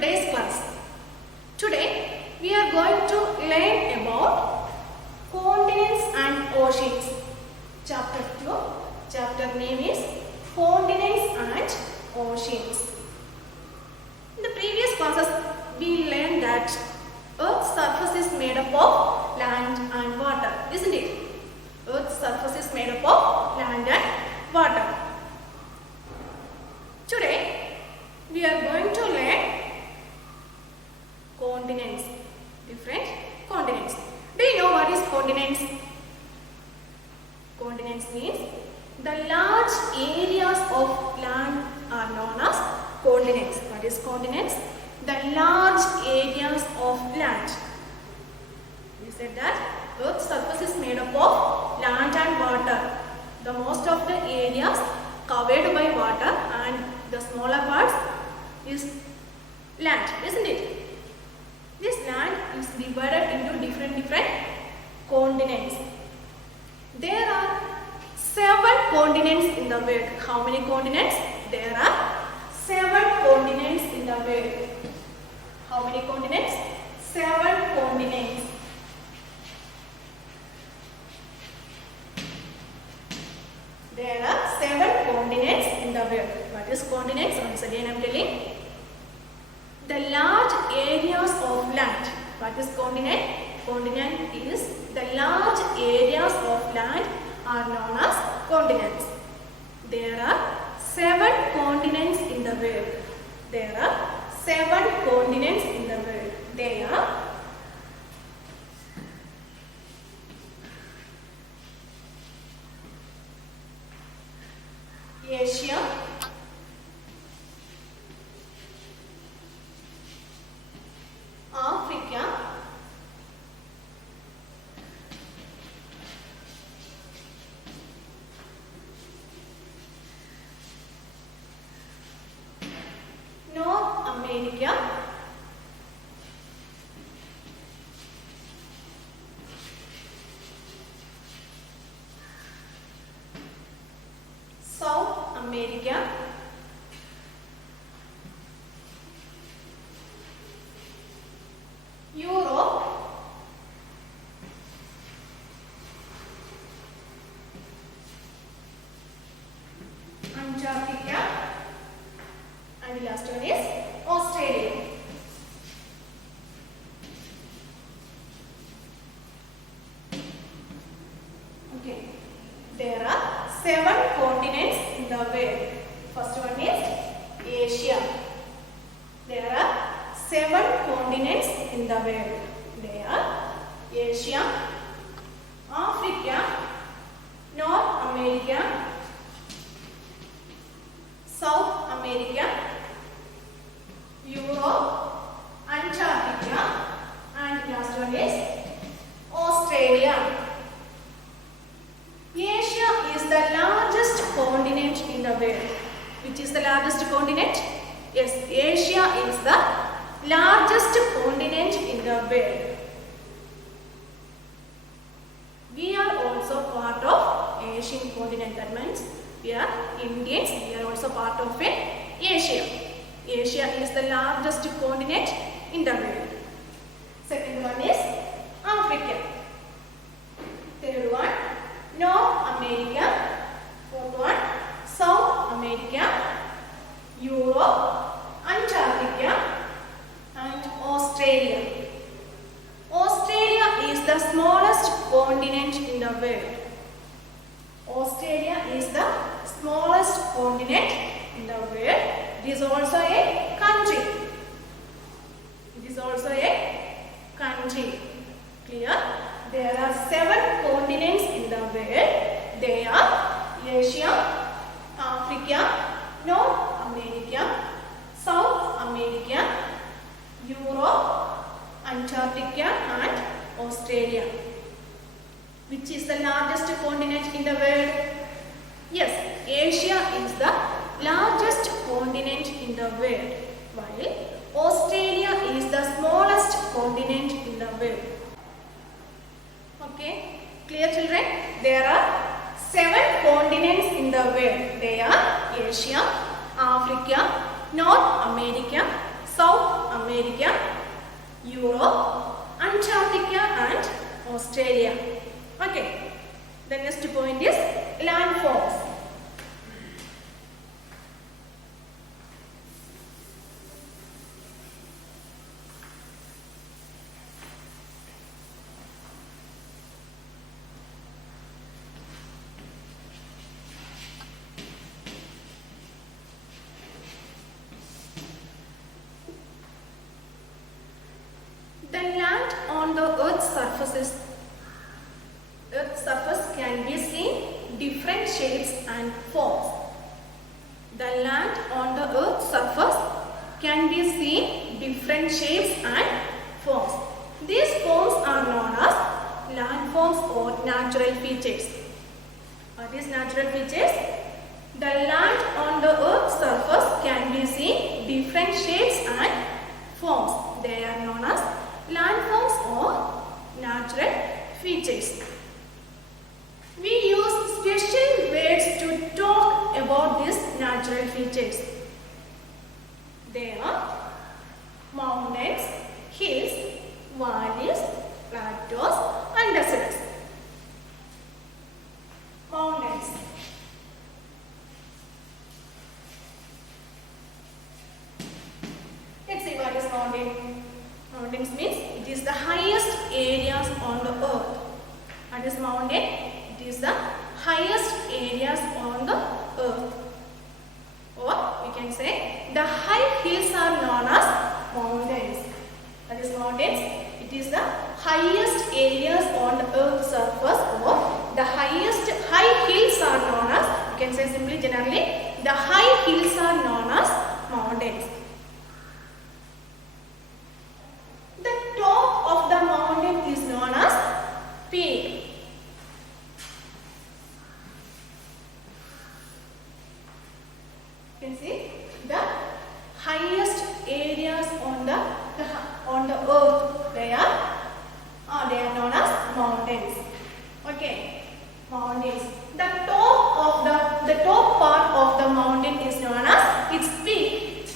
today's class. Today we are going to learn about continents and oceans. Chapter 2. Chapter name is Continents and Oceans. In the previous classes we learned that Earth's surface is made up of land and water, isn't it? Earth's surface is made up of land and water. Today we are going to learn continents, different continents. Do you know what is continents? Continents means the large areas of land are known as continents. What is continents? The large areas of land. We said that Earth's surface is made up of land and water. The most of the areas covered by water and the smaller parts is land, isn't it? This land is divided into different continents. There are 7 continents in the world. How many continents? There are 7 continents in the world. How many continents? 7 continents. There are 7 continents in the world. What is continents? Once again I am telling. The large areas of land. What is continent? Continent is the large areas of land are known as continents. There are 7 continents in the world. There are 7 continents in the world. They are Asia, Africa, North America, South America, Europe, Antarctica, and the last one is Australia. Okay, there are 7 continents in the world. First one is Asia. There are 7 continents in the world. They are Asia, Africa, North America, South America, Europe, Antarctica, and last one is Australia. Asia is the largest continent in the world. Which is the largest continent? Yes, Asia is the largest continent in the world. We are also part of Asian continent. That means we are Indians. We are also part of Asia. Asia is the largest continent in the world. Second one is Africa. Third one, North America. Fourth one, South America, Europe, Antarctica, and Australia. Australia is the smallest continent in the world. Australia is the smallest continent in the world. It is also a country. It is also a country. Clear? There are 7 continents in the world. They are Asia, Africa, North America, South America, Europe, Antarctica, and Australia. Which is the largest continent in the world? Yes, Asia is the largest continent in the world, while Australia is the smallest continent in the world. Okay, clear children? There are 7 continents in the world. They are Asia, Africa, North America, South America, Europe, Antarctica and Australia. Okay. The next point is landforms. The land on the Earth's surface can be seen different shapes and forms. The land on the Earth's surface can be seen different shapes and forms. These forms are known as landforms or natural features. What is natural features? The land on the Earth's surface can be seen different shapes and forms. They are known as landforms or natural features. We use special words to talk about these natural features. They are mountains, hills, valleys, plateaus and deserts. Mountains. Let's see what is mountain. Mountains means it is the highest areas on the earth. What is mountain? It is the highest areas on the earth. Or we can say the high hills are known as mountains. That is mountains. It is the highest areas on the earth's surface, or the highest high hills are known as, you can say simply generally, the high hills are known as mountains. The top of the mountain is known as peak. You can see the highest areas on the earth, they are known as mountains. Okay, mountains. The top part of the mountain is known as its peak.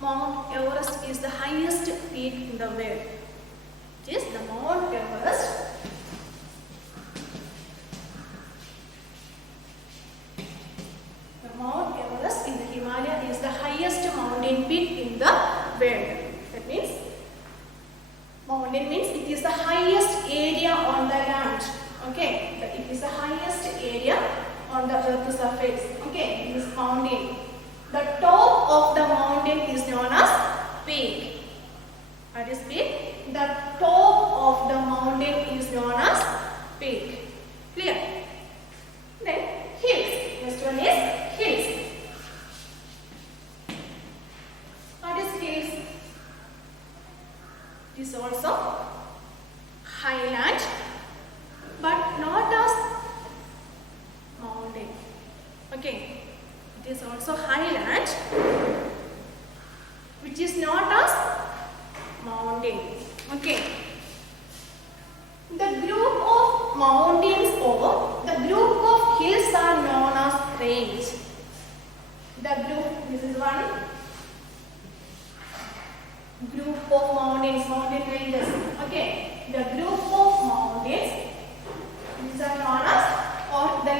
Mount Everest is the highest peak in the world. It is the Mount Everest. The Mount Everest in the Himalaya is the highest mountain peak in the world. That means mountain means it is the highest area on the land. Okay, it is the highest area on the earth's surface. Okay, it is mountain. The top of the mountain is known as peak. What is peak? The top of the mountain is known as peak. Clear? Then hills. Next one is hills. What is hills? It is also highland, but not as mountain. Okay. It is also highland, which is not as mountain. Okay. The group of mountains or the group of hills are known as range. The group, this is one group of mountains, mountain ranges. Okay. The group of mountains, these are known as, or the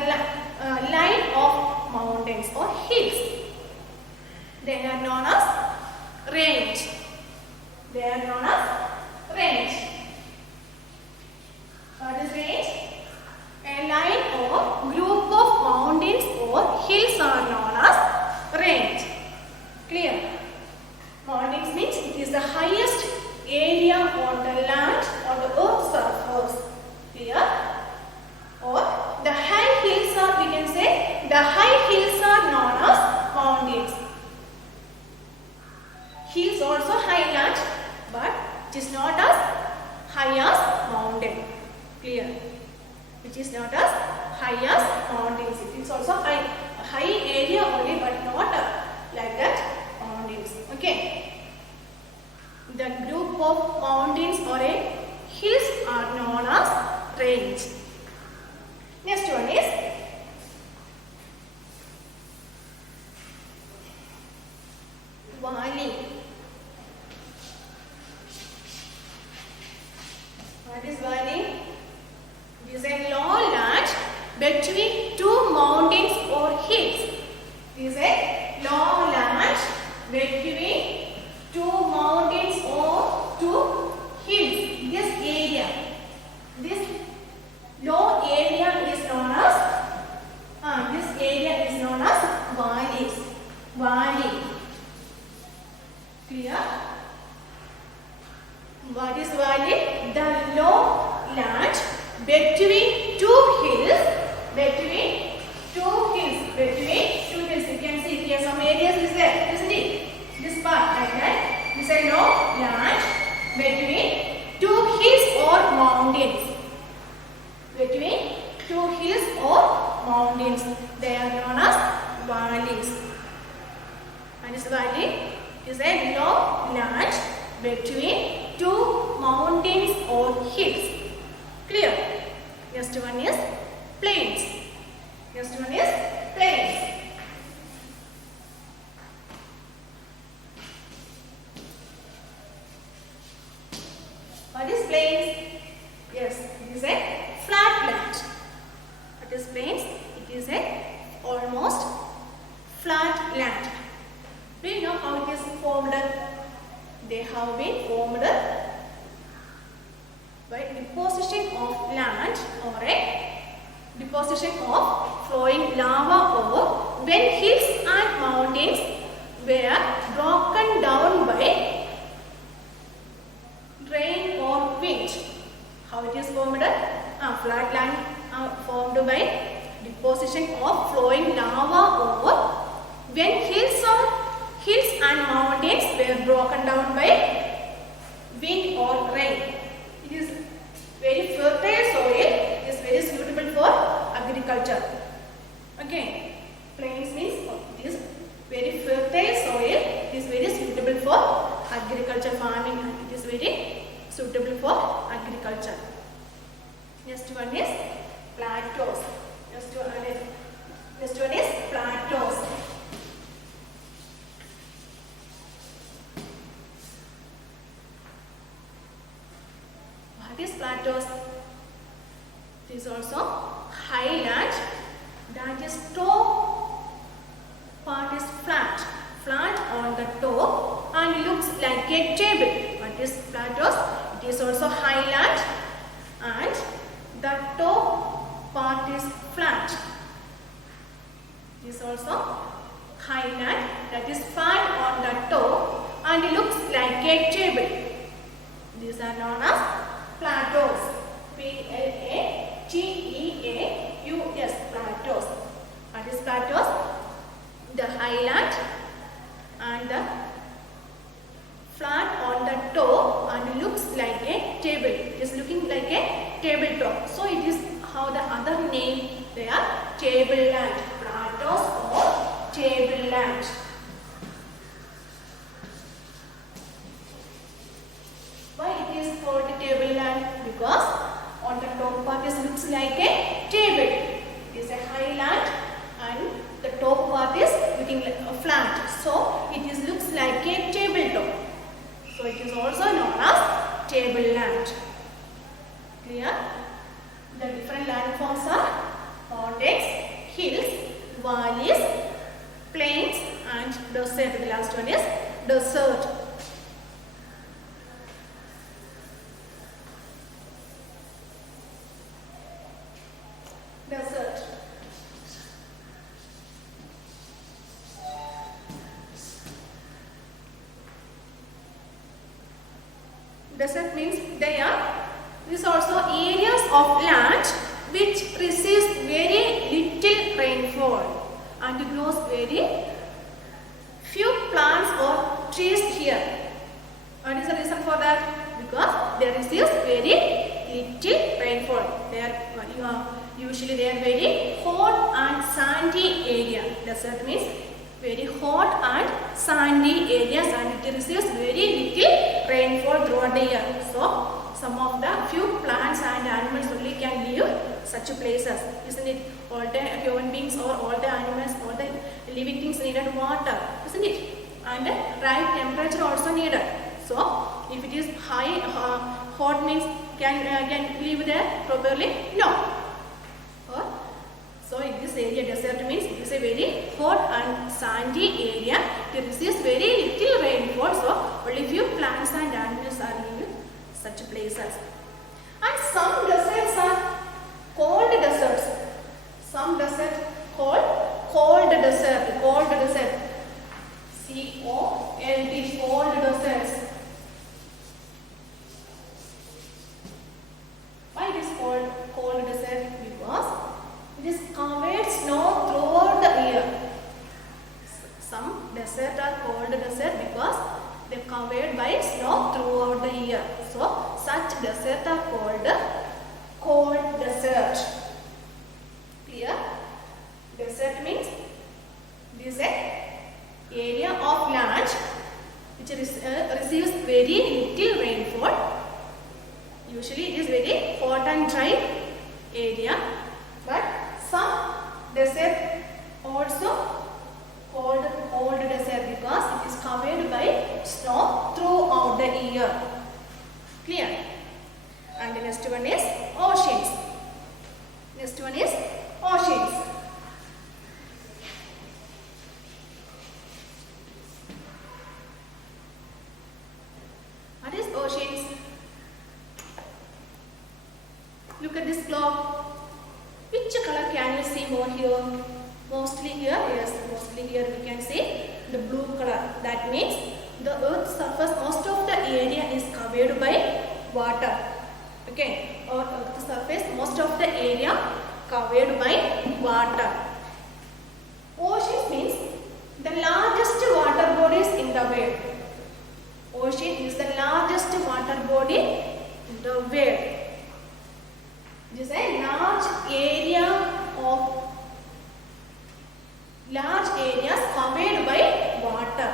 line of mountains or hills. They are known as range. They are known as range. What is range? A line or group of mountains or hills are known as range. Clear? Mountains means it is the highest area on the land on the earth's surface. Clear? Or the high hills are, we can say, the high hills are known as mountains. Hills also highland, but it is not as high as mountain. Clear? Which is not as high as mountains. It is also high area only, but not like that mountains. Okay. The group of mountains or hills are known as range. Next one is valley. What is valley? It is a low land between two mountains or hills. It is a low land between two mountains or two hills. This area, this low area is known as valleys. Valley. Clear? What is valley? The low land between two hills. You can see here some areas is there, isn't it? This part like that. This is a low land between two hills or mountains. Between two hills or mountains. They are known as valleys. And this valley is a low land between two mountains or hills. Clear? Next one is plains. What is plains? Yes, it is a flat land. What is plains? It is a almost flat land. Do you know how it is formed? They have been formed by deposition of land or a deposition of flowing lava or when hills and mountains were broken down by rain or wind. How it is formed? Flat land formed by deposition of flowing lava or when hills and mountains were broken down by wind or rain. It is very fertile soil. It is very suitable for agriculture. Okay, plains means it is very fertile soil. It is very suitable for agriculture farming. And it is very suitable for agriculture. Next one is plateaus. Next one is plateaus. What is plateaus? It is also highland. That is top part is flat on the top and looks like a table. What is plateaus? It is also highland and the top part is flat. It is also highland that is flat on the top and looks like a table. These are known as plateaus. Plateaus. Plateaus. What is plateaus? The highland and the flat on the top and looks like a table. It is looking like a tabletop. So it is how the other name they are tableland. Plateaus or tableland. Why it is called tableland? Because on the top part is looks like a table. It is a highland and the top part is looking like a flat. So it is looks like a tabletop. So it is also known as tableland. Clear? The different landforms are mountains, hills, valleys, plains and desert. The last one is desert. Desert. Desert means these also areas of land which receives very little rainfall and grows very few plants or trees here. What is the reason for that? Because they receive very little rainfall. Usually they are very hot and sandy area. Desert means very hot and sandy areas and it receives very little rainfall throughout the year. So some of the few plants and animals only can live such places, isn't it? All the human beings or all the animals, all the living things needed water, isn't it? and right temperature also needed. So if it is high, hot means can live there properly? No. Or so in this area desert means it is a very hot and sandy area. It receives very little rainfall. So only few plants and animals are living in such places. And some deserts are cold deserts. Some deserts called cold desert. Cold desert. C-O-L-D. Cold deserts. Why it is called cold desert? Because it is covered snow throughout the year. Some deserts are cold desert because they are covered by snow throughout the year. So such deserts are called cold desert. Clear? Desert means this is a area of land which receives very little rainfall. Usually it is very hot and dry area, but some desert also called cold desert because it is covered by snow throughout the year. Clear? And the next one is oceans. Next one is oceans. What is oceans? Look at this globe. Which color can you see more here? Mostly here, yes, mostly here we can see the blue color. That means the earth's surface, most of the area is covered by water. Okay, or earth's surface, most of the area covered by water. Oceans means the largest water bodies in the world. Ocean is the largest water body in the world. It is a large areas covered by water.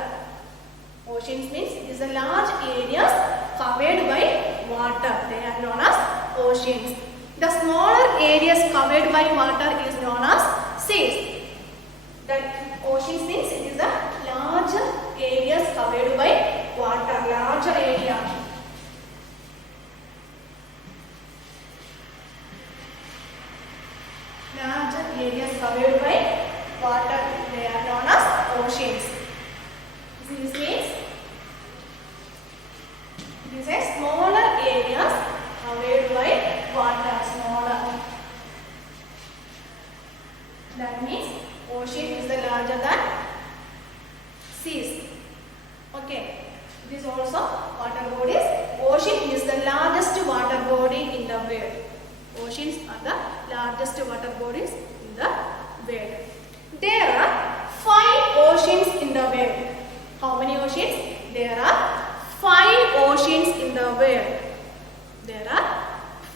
Oceans means it is a large areas covered by water. They are known as oceans. The smaller areas covered by water is known as seas. The oceans means it is a larger areas covered by water. Larger area. Larger areas covered by water, they are known as oceans. This means these are smaller areas covered by water. Smaller. That means ocean is the larger than seas. Okay. It is also water bodies. Ocean is the largest water body in the world. Oceans are the largest water bodies in the world. There are 5 oceans in the world. How many oceans? There are 5 oceans in the world. There are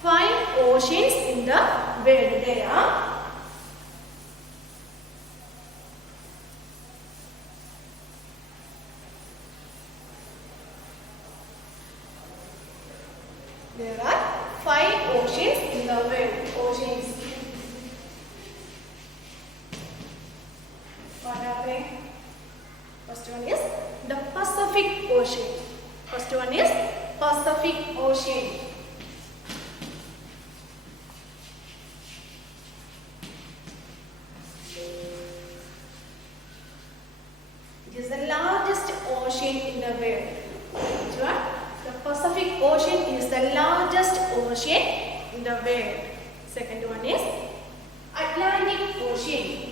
5 oceans in the world. There are There are 5 oceans in the world. Oceans. What are they? First one is the Pacific Ocean. First one is Pacific Ocean. It is the largest ocean in the world. Which one? The Pacific Ocean is the largest ocean in the world. Second one is Atlantic Ocean.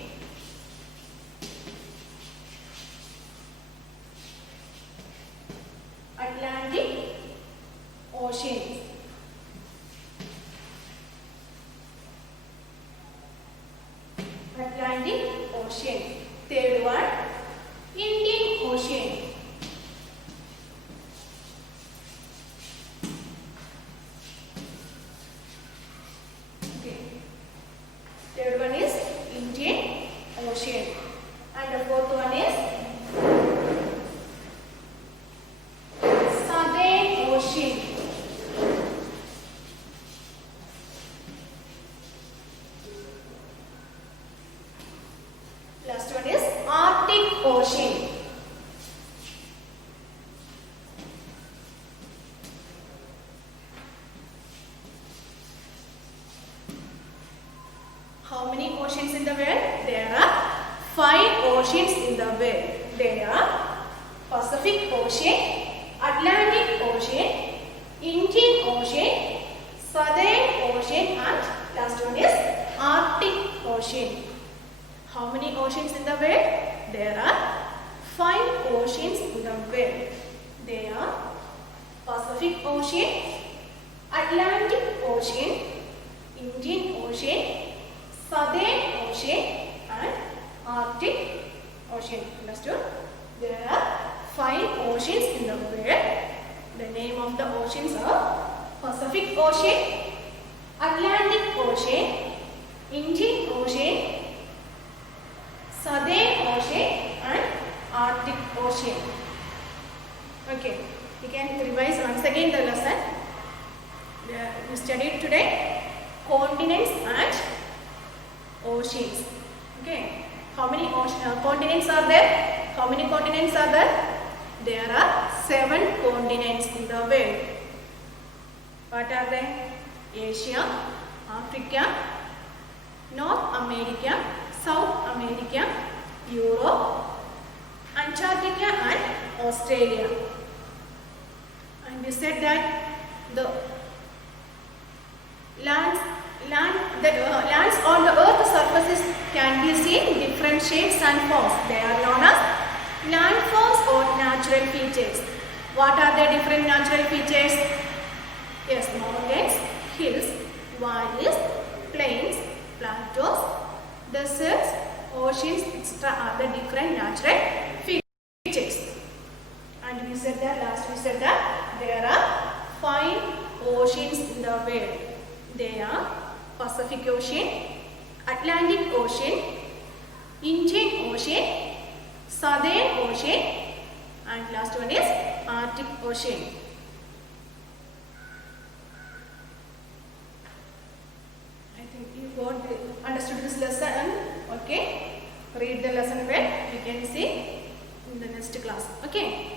Atlantic Ocean. Atlantic Ocean. Third one, Indian Ocean. Okay. Third one is Indian Ocean. And the fourth one is Southern Ocean. Last one is Arctic Ocean. How many oceans in the world? There are 5 oceans in the world. They are Pacific Ocean, Atlantic Ocean, Indian Ocean, Southern Ocean, and last one is Arctic Ocean. How many oceans in the world? There are 5 oceans in the world. They are Pacific Ocean, Atlantic Ocean, Indian Ocean, Southern Ocean, and Arctic Ocean. Understood? There are 5 oceans in the world. The name of the oceans are Pacific Ocean, Atlantic Ocean, Indian Ocean, Southern Ocean, and Arctic Ocean. Okay, we can revise once again the lesson. We studied today continents and oceans. Okay, how many continents are there? How many continents are there? There are 7 continents in the world. What are they? Asia, Africa, North America, South America, Europe, Antarctica, and Australia. And we said that the lands on the earth's surfaces can be seen in different shapes and forms. They are known as landforms or natural features. What are the different natural features? Yes, mountains, hills, valleys, plains, plateaus, deserts, oceans, etc. are the different natural features. And we said that there are 5 oceans in the world. They are Pacific Ocean, Atlantic Ocean, Indian Ocean, Southern Ocean, and last one is Arctic Ocean. I think you understood this lesson. Okay, read the lesson well. You can see in the next class. Okay.